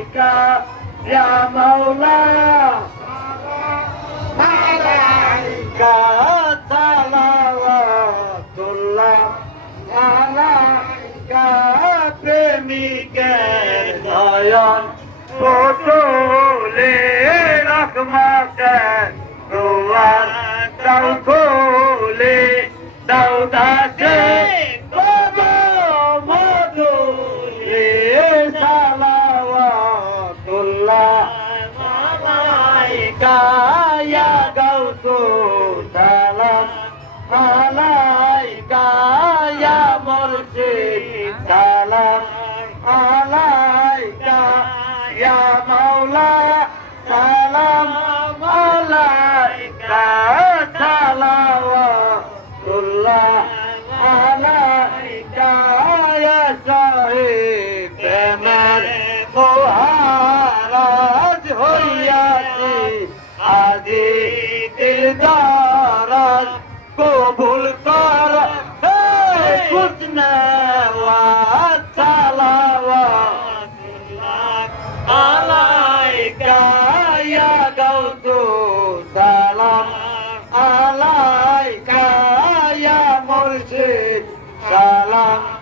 আলাইকা ইয়া মাওলা আলাইকা সালাওয়াতুল্লাহ। আলাইকা প্রেমিকের নয়ন ফটোলে রহমতের দুয়ার দাও খোলে দাও দাসে। ইয়া গাউসু সালাম আলাইকা ইয়া মুর্শিদ সালাম আলাইকা ইয়া মাওলা সালাম আলাইকা সালাওয়াতুল্লাহ আলাইকা ইয়া সাহিব, প্রেমের মহারাজ আমার কবুল কর। কুজনেওয়া চালাওয়া আলাইকা ইয়া গাউদু সালাম। আলাইকা ইয়া মুর্শিদ সালাম।